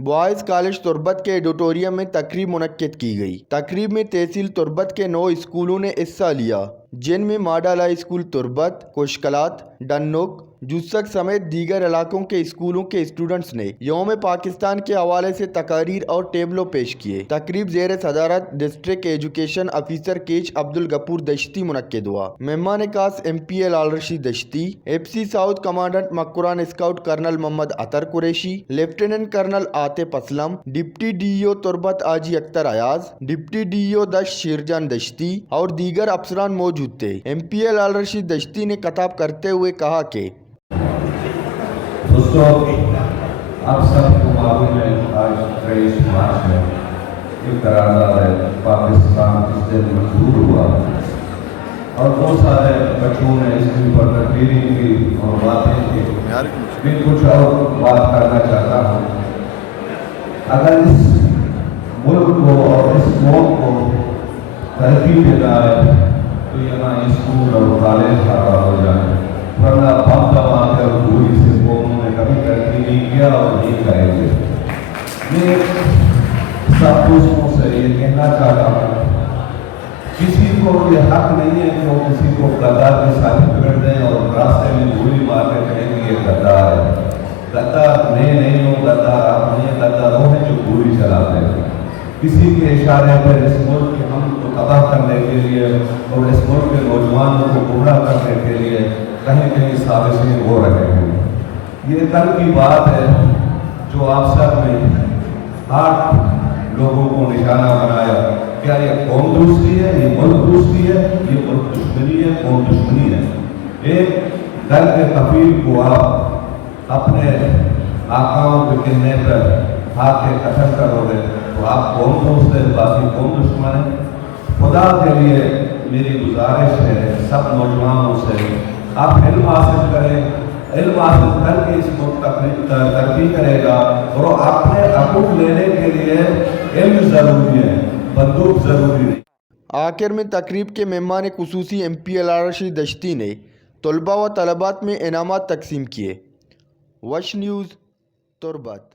Boys college Turbat के एडिटोरियम में तकरीब मुनक्किद की गई। तकरीब में तहसील तुर्बत के 9 स्कूलों ने हिस्सा लिया, जिनमें मॉडल हाई स्कूल तुर्बत, कोशकलात, डन्नुक, जुस्सक समेत दीगर इलाकों के स्कूलों के स्टूडेंट्स ने यौम पाकिस्तान के हवाले से तकारीर और टेबलो पेश किए। तकरीब ज़ेर सदारत डिस्ट्रिक्ट एजुकेशन ऑफिसर केच अब्दुल गफूर दश्ती मुनक्किद हुआ। मेहमान खास MPA Lal Rashid Dashti, FC south commandant Makran scout colonel Mohammad Athar Qureshi, lieutenant colonel Atif Aslam, deputy DEO Turbat आजी अख्तर अयाज, डिप्टी DEO दश्त शिरजान दश्ती और दीगर अफसरान मौजूद थे। MPA लाल रशीद दश्ती ने खिताब करते हुए कहा कि दोस्तों, आप सबको मालूम है आज 23 मार्च है, ये करारदाद है पाकिस्तान इस दिन मंजूर हुआ और बहुत सारे बच्चों ने इसके ऊपर तकरीरें की और बातें की। मैं कुछ और बात करना चाहता हूँ। अगर इस मुल्क को और इस कौम को तरक्की देना है तो यहाँ स्कूल और कॉलेज खड़ा हो जाए, वरना बम दबा कर पूरी से कौम ने कभी तरक्की नहीं किया और नहीं करेंगे। मैं सब दोस्तों से ये कहना चाहता हूँ, किसी को ये हक नहीं है कि वो किसी को गद्दार के साथ पकड़ दें और रास्ते में गोली मार के कहेंगे ये गद्दार है। गद्दार मैं नहीं हूँ, गद्दार आप नहीं, गद्दार वो हैं जो गोली चलाते हैं। किसी के इशारे पर इस मुल्क के हम को तबाह करने के लिए और इस मुल्क के नौजवानों को गुमराह करने के लिए कहीं कहीं साजिशें हो रहे हैं। ये कल की बात है जो आप सब ने 8 लोगों को निशाना बनाया। क्या ये कौम दोस्ती है, ये मुल्क दोस्ती है, ये मुल्क दुश्मनी है, कौम दुश्मनी है? एक दल के कफील को आप अपने आकाओं के कहने पर आके कत्ल करोगे तो आप कौन दोस्त है, बाकी कौन दुश्मन है? खुदा के लिए मेरी गुजारिश है सब नौजवानों से, आप इल्म हासिल करें। इल्म हासिल करके इस मुल्क तरक्की करेगा और अपने हकूक लेने के लिए इल्म ज़रूरी है, बंदूक ज़रूरी नहीं। आखिर में तकरीब के मेहमान खुसूसी MPA लाल रशीद दश्ती ने तलबा व तलबात में इनामात तकसीम किए। वश न्यूज़ तुर्बत।